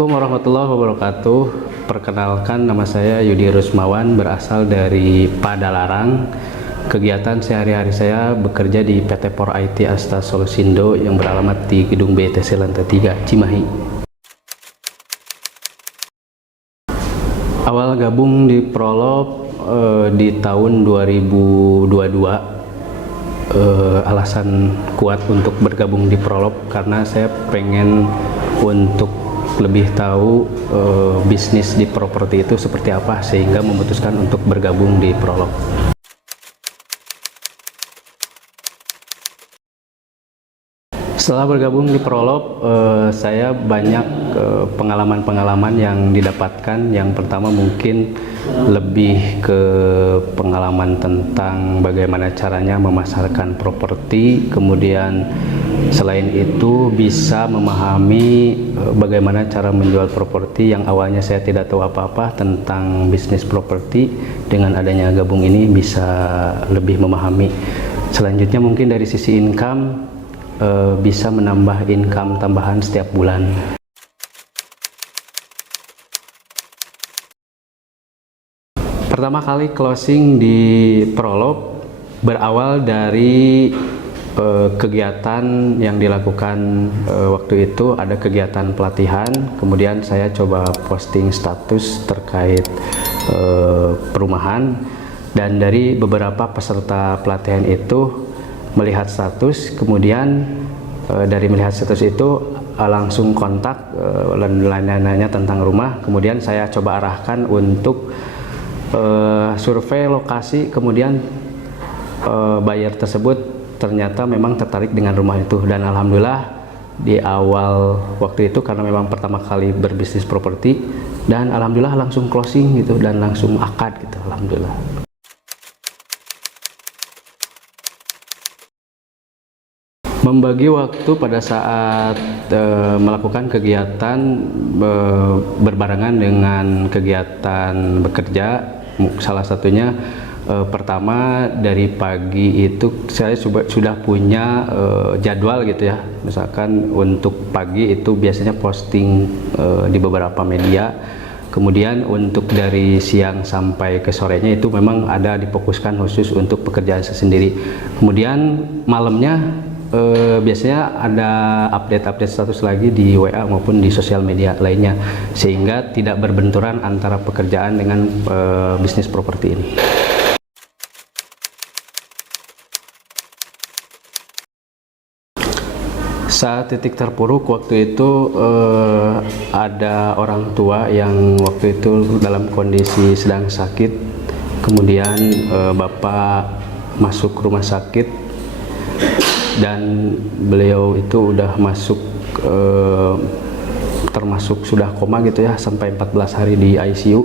Assalamualaikum warahmatullahi wabarakatuh. Perkenalkan, nama saya Yudi Rusmawan, berasal dari Padalarang. Kegiatan sehari-hari saya bekerja di PT Por IT Asta Solusindo yang beralamat di Gedung BTC Lantai 3, Cimahi. Awal gabung di Prolog di tahun 2022. Alasan kuat untuk bergabung di Prolog karena saya pengen untuk lebih tahu bisnis di properti itu seperti apa, sehingga memutuskan untuk bergabung di Prolog. Setelah bergabung di Prolog, saya banyak pengalaman-pengalaman yang didapatkan. Yang pertama mungkin lebih ke pengalaman tentang bagaimana caranya memasarkan properti, kemudian selain itu bisa memahami bagaimana cara menjual properti yang awalnya saya tidak tahu apa-apa tentang bisnis properti. Dengan adanya gabung ini bisa lebih memahami. Selanjutnya mungkin dari sisi income, bisa menambah income tambahan setiap bulan. Pertama kali closing di Prolog berawal dari kegiatan yang dilakukan waktu itu. Ada kegiatan pelatihan, kemudian saya coba posting status terkait perumahan, dan dari beberapa peserta pelatihan itu melihat status, kemudian dari melihat status itu langsung kontak dan nanya-nanya tentang rumah. Kemudian saya coba arahkan untuk survei lokasi, kemudian buyer tersebut ternyata memang tertarik dengan rumah itu, dan alhamdulillah di awal waktu itu karena memang pertama kali berbisnis properti, dan alhamdulillah langsung closing gitu dan langsung akad gitu, alhamdulillah. Membagi waktu pada saat melakukan kegiatan berbarengan dengan kegiatan bekerja. Salah satunya pertama dari pagi itu saya sudah punya jadwal gitu ya. Misalkan untuk pagi itu biasanya posting di beberapa media. Kemudian untuk dari siang sampai ke sorenya itu memang ada difokuskan khusus untuk pekerjaan saya sendiri. Kemudian malamnya biasanya ada update-update status lagi di WA maupun di sosial media lainnya, sehingga tidak berbenturan antara pekerjaan dengan bisnis properti ini. Saat titik terpuruk waktu itu ada orang tua yang waktu itu dalam kondisi sedang sakit, kemudian bapak masuk rumah sakit dan beliau itu udah masuk termasuk sudah koma gitu ya, sampai 14 hari di ICU.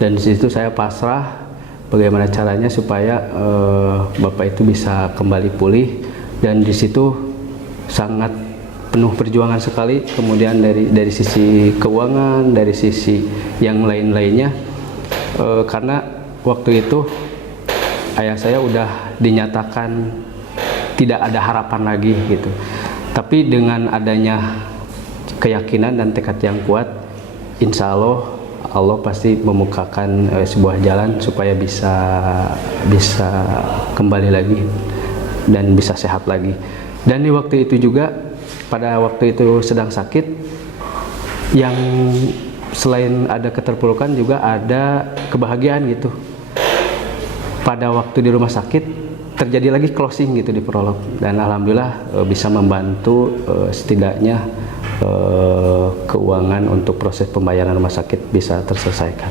Dan disitu saya pasrah bagaimana caranya supaya bapak itu bisa kembali pulih, dan disitu sangat penuh perjuangan sekali. Kemudian dari sisi keuangan, dari sisi yang lain-lainnya, karena waktu itu ayah saya udah dinyatakan tidak ada harapan lagi gitu. Tapi dengan adanya keyakinan dan tekad yang kuat, insya Allah pasti memukakan sebuah jalan supaya bisa kembali lagi dan bisa sehat lagi. Dan di waktu itu juga, pada waktu itu sedang sakit, yang selain ada keterpurukan juga ada kebahagiaan gitu. Pada waktu di rumah sakit terjadi lagi closing gitu di Prolog, dan alhamdulillah bisa membantu setidaknya keuangan untuk proses pembayaran rumah sakit bisa terselesaikan.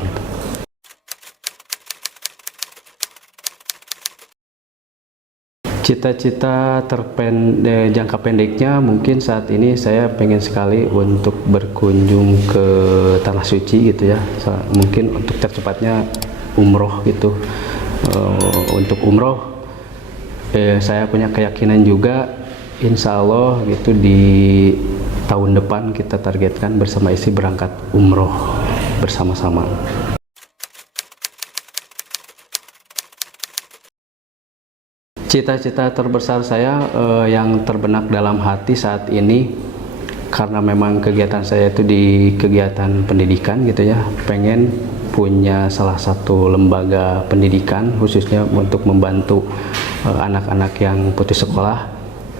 Cita-cita jangka pendeknya mungkin saat ini saya pengen sekali untuk berkunjung ke Tanah Suci gitu ya. Mungkin untuk tercepatnya umroh gitu. Untuk umroh saya punya keyakinan juga, insya Allah gitu di tahun depan kita targetkan bersama istri berangkat umroh bersama-sama. Cita-cita terbesar saya yang terbenak dalam hati saat ini karena memang kegiatan saya itu di kegiatan pendidikan gitu ya, pengen punya salah satu lembaga pendidikan khususnya untuk membantu anak-anak yang putus sekolah.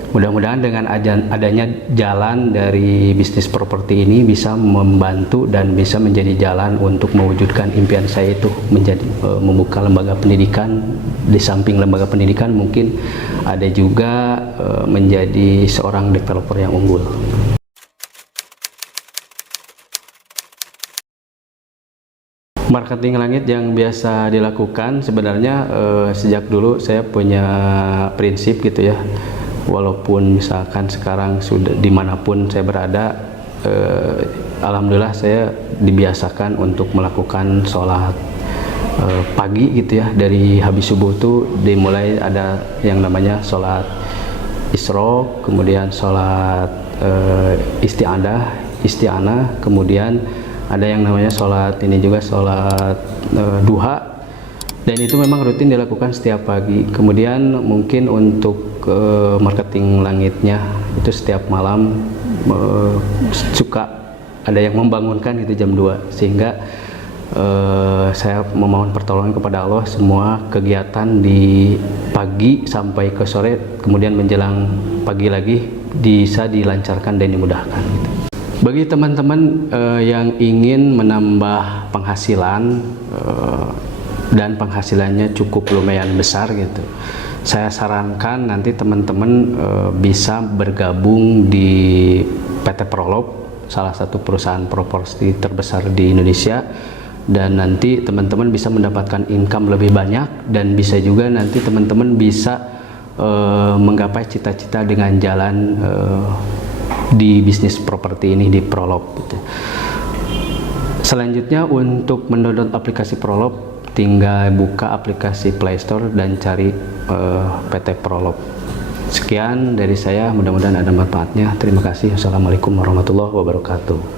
Mudah-mudahan dengan adanya jalan dari bisnis properti ini bisa membantu dan bisa menjadi jalan untuk mewujudkan impian saya itu menjadi membuka lembaga pendidikan. Di samping lembaga pendidikan mungkin ada juga menjadi seorang developer yang unggul. Marketing langit yang biasa dilakukan sebenarnya sejak dulu saya punya prinsip gitu ya. Walaupun misalkan sekarang sudah dimanapun saya berada, alhamdulillah saya dibiasakan untuk melakukan sholat pagi gitu ya. Dari habis subuh tuh dimulai ada yang namanya sholat isyraq, kemudian sholat isti'anah, kemudian ada yang namanya sholat ini juga sholat duha. Dan itu memang rutin dilakukan setiap pagi. Kemudian mungkin untuk marketing langitnya itu setiap malam suka ada yang membangunkan itu jam 2, sehingga saya memohon pertolongan kepada Allah semua kegiatan di pagi sampai ke sore, kemudian menjelang pagi lagi bisa dilancarkan dan dimudahkan gitu. Bagi teman-teman yang ingin menambah penghasilan dan penghasilannya cukup lumayan besar gitu, saya sarankan nanti teman-teman bisa bergabung di PT Prolog, salah satu perusahaan properti terbesar di Indonesia, dan nanti teman-teman bisa mendapatkan income lebih banyak dan bisa juga nanti teman-teman bisa menggapai cita-cita dengan jalan di bisnis properti ini di Prolog gitu. Selanjutnya untuk mendownload aplikasi Prolog, tinggal buka aplikasi Play Store dan cari PT Prolog. Sekian dari saya, mudah-mudahan ada manfaatnya. Terima kasih. Assalamualaikum warahmatullahi wabarakatuh.